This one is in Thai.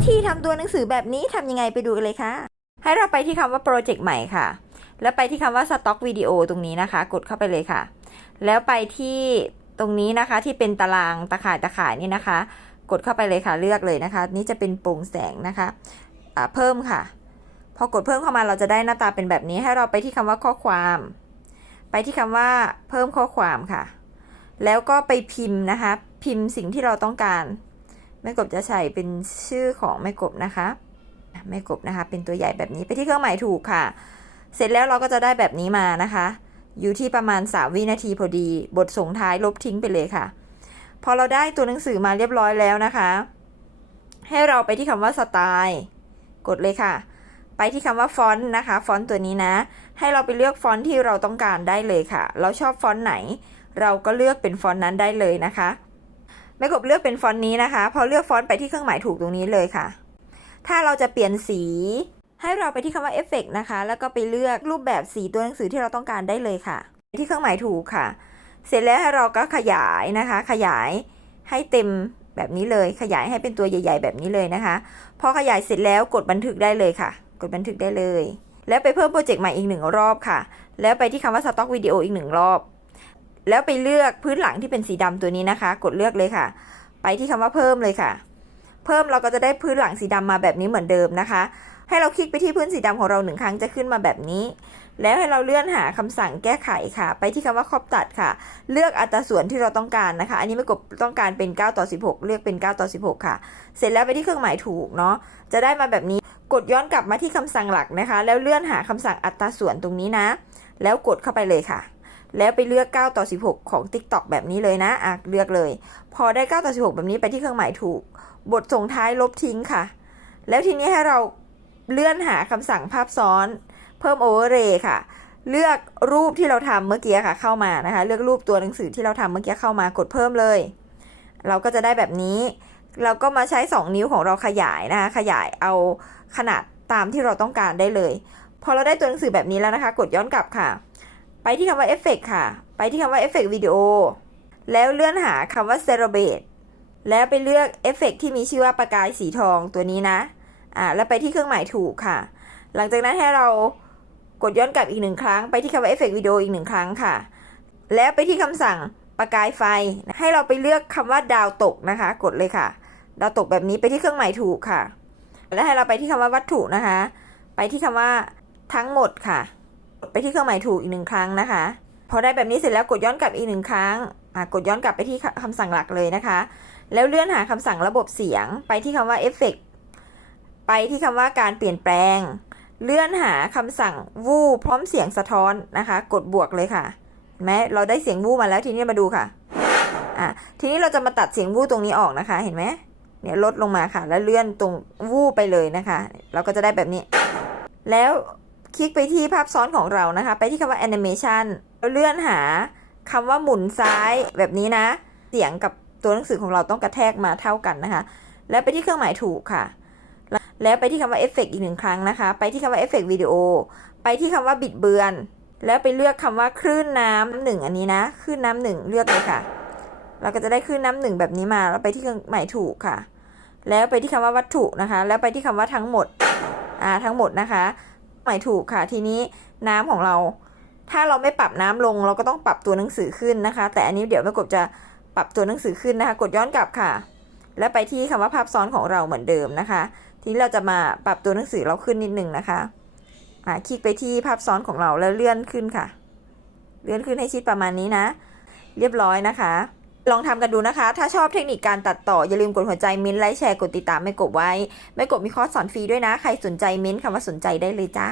วิธีทำตัวหนังสือแบบนี้ทำยังไงไปดูกันเลยค่ะ ให้เราไปที่คำว่าโปรเจกต์ใหม่ค่ะ แล้วไปที่คำว่าสต็อกวิดีโอตรงนี้นะคะ กดเข้าไปเลยค่ะ แล้วไปที่ตรงนี้นะคะที่เป็นตารางตะข่ายตะข่ายนี่นะคะ กดเข้าไปเลยค่ะเลือกเลยนะคะ นี่จะเป็นโปร่งแสงนะคะอ่าเพิ่มค่ะ พอกดเพิ่มเข้ามาเราจะได้หน้าตาเป็นแบบนี้ ให้เราไปที่คำว่าข้อความ ไปที่คำว่าเพิ่มข้อความค่ะ แล้วก็ไปพิมพ์นะคะ พิมพ์สิ่งที่เราต้องการ แม่กบจะใส่เป็นชื่อของแม่กบนะคะแม่กบนะคะ เป็นตัวใหญ่แบบนี้ไปที่เครื่องหมายถูกค่ะ เสร็จแล้วเราก็จะได้แบบนี้มานะคะ อยู่ที่ประมาณ 3 วินาทีพอดี บทส่งท้ายลบทิ้งไปเลยค่ะ พอเราได้ตัวหนังสือมาเรียบร้อยแล้วนะคะ ให้เราไปที่คำว่าสไตล์กดเลยค่ะ ไปที่คำว่าฟอนต์นะคะ ฟอนต์ตัวนี้นะ ให้เราไปเลือกฟอนต์ที่เราต้องการได้เลยค่ะ เราชอบฟอนต์ไหน เราก็เลือกเป็นฟอนต์นั้นได้เลยนะคะ แม่กบเลือกเป็นฟอนต์นี้นะคะ พอเลือกฟอนต์ไปที่เครื่องหมายถูกตรงนี้เลยค่ะ ถ้าเราจะเปลี่ยนสี ให้เราไปที่คำว่าเอฟเฟกนะคะ แล้วก็ไปเลือกรูปแบบสีตัวหนังสือที่เราต้องการได้เลยค่ะไปที่เครื่องหมายถูกค่ะ เสร็จแล้วให้เราก็ขยายนะคะ ขยายให้เต็มแบบนี้เลย ขยายให้เป็นตัวใหญ่ ๆ แบบนี้เลยนะคะ พอขยายเสร็จแล้วกดบันทึกได้เลยค่ะ กดบันทึกได้เลย แล้วไปเพิ่มโปรเจกต์ใหม่อีกหนึ่งรอบค่ะ แล้วไปที่คำว่าสต็อกวิดีโออีกหนึ่งรอบ แล้วไปเลือกพื้นหลังที่เป็นสีดำตัวนี้นะคะ กดเลือกเลยค่ะ ไปที่คำว่าเพิ่มเลยค่ะ เพิ่มเราก็จะได้พื้นหลังสีดำมาแบบนี้เหมือนเดิมนะคะ ให้เราคลิกไปที่พื้นสีดำของเราหนึ่งครั้งจะขึ้นมาแบบนี้ แล้วให้เราเลื่อนหาคำสั่งแก้ไขค่ะ ไปที่คำว่าครอบตัดค่ะ เลือกอัตราส่วนที่เราต้องการนะคะ อันนี้ไม่กดต้องการเป็น 9 ต่อ 16 เลือกเป็น 9 ต่อ 16 ค่ะ เสร็จแล้วไปที่เครื่องหมายถูกเนาะจะได้มาแบบนี้กดย้อนกลับมาที่คำสั่งหลักนะคะ แล้วเลื่อนหาคำสั่งอัตราส่วนตรงนี้นะ แล้วกดเข้าไปเลยค่ะ แล้วไปเลือก 9 ต่อ 16 ของ TikTok แบบนี้เลยนะอะเลือกเลย พอได้ 9 ต่อ 16 แบบนี้ไปที่เครื่องหมายถูก บทส่งท้ายลบทิ้งค่ะ แล้วทีนี้ให้เราเลื่อนหาคำสั่งภาพซ้อน เพิ่มโอเวอร์เรย์ค่ะ เลือกรูปที่เราทำเมื่อกี้ค่ะ เข้ามานะคะ เลือกรูปตัวหนังสือที่เราทำเมื่อกี้เข้ามากดเพิ่มเลย เราก็จะได้แบบนี้ เราก็มาใช้ 2 นิ้วของเราขยายนะคะ ขยายเอาขนาดตามที่เราต้องการได้เลย พอเราได้ตัวหนังสือแบบนี้แล้วนะคะ กดย้อนกลับค่ะ ไปที่คำว่าเอฟเฟกค่ะ ไปที่คำว่าเอฟเฟกวิดีโอแล้วเลื่อนหาคำว่า c e r e b r a t e แล้วไปเลือกเอฟเฟกที่มีชื่อว่าประกายสีทองตัวนี้นะ อ่า แล้วไปที่เครื่องหมายถูกค่ะ หลังจากนั้นให้เรากดย้อนกลับอีกหนึ่งครั้ง ไปที่คำว่าเอฟเฟกวิดีโออีกหนึ่งครั้งค่ะ แล้วไปที่คำสั่งประกายไฟ ให้เราไปเลือกคำว่าดาวตกนะคะ กดเลยค่ะ ดาวตกแบบนี้ไปที่เครื่องหมายถูกค่ะ แล้วให้เราไปที่คำว่าวัตถุนะคะ ไปที่คำว่าทั้งหมดค่ะ ไปที่เครื่องหมายถูกอีกหนึ่งครั้งนะคะ พอได้แบบนี้เสร็จแล้วกดย้อนกลับอีกหนึ่งครั้งกดย้อนกลับไปที่คำสั่งหลักเลยนะคะ แล้วเลื่อนหาคำสั่งระบบเสียง ไปที่คำว่าเอฟเฟกไปที่คำว่าการเปลี่ยนแปลง เลื่อนหาคำสั่งวูพร้อมเสียงสะท้อนนะคะ กดบวกเลยค่ะเห็นไหมเราได้เสียงวูมาแล้วทีนี้มาดูค่ะอะทีนี้เราจะมาตัดเสียงวูตรงนี้ออกนะคะ เห็นไหมเนี่ยลดลงมาค่ะ แล้วเลื่อนตรงวูไปเลยนะคะ เราก็จะได้แบบนี้ แล้ว คลิกไปที่ภาพซ้อนของเรานะคะ ไปที่คำว่า animation แล้วเลื่อนหาคำว่าหมุนซ้ายแบบนี้นะ เสียงกับตัวหนังสือของเราต้องกระแทกมาเท่ากันนะคะ แล้วไปที่เครื่องหมายถูกค่ะ แล้วไปที่คำว่าเอฟเฟกอีกหนึ่งครั้งนะคะ ไปที่คำว่าเอฟเฟกวิดีโอ ไปที่คำว่าบิดเบือน แล้วไปเลือกคำว่าคลื่นน้ำหนึ่งอันนี้นะ คลื่นน้ำหนึ่งเลือกเลยค่ะ เราก็จะได้คลื่นน้ำหนึ่งแบบนี้มา แล้วไปที่เครื่องหมายถูกค่ะ แล้วไปที่คำว่าวัตถุนะคะ แล้วไปที่คำว่าทั้งหมด อ่า ทั้งหมดนะคะ หมายถูกค่ะ ทีนี้น้ำของเรา ถ้าเราไม่ปรับน้ำลง เราก็ต้องปรับตัวหนังสือขึ้นนะคะ แต่อันนี้เดี๋ยวแม่กบจะปรับตัวหนังสือขึ้นนะคะ กดย้อนกลับค่ะ แล้วไปที่คำว่าภาพซ้อนของเราเหมือนเดิมนะคะ ทีนี้เราจะมาปรับตัวหนังสือเราขึ้นนิดนึงนะคะอ่าคลิกไปที่ภาพซ้อนของเราแล้วเลื่อนขึ้นค่ะ เลื่อนขึ้นให้ชิดประมาณนี้นะ เรียบร้อยนะคะ ลองทำกันดูนะคะ ถ้าชอบเทคนิคการตัดต่ออย่าลืมกดหัวใจมิ้นไลค์แชร์กดติดตามไม่กบไว้ ไม่กบมีคอร์สสอนฟรีด้วยนะ ใครสนใจมิ้นท์คำว่าสนใจได้เลยจ้า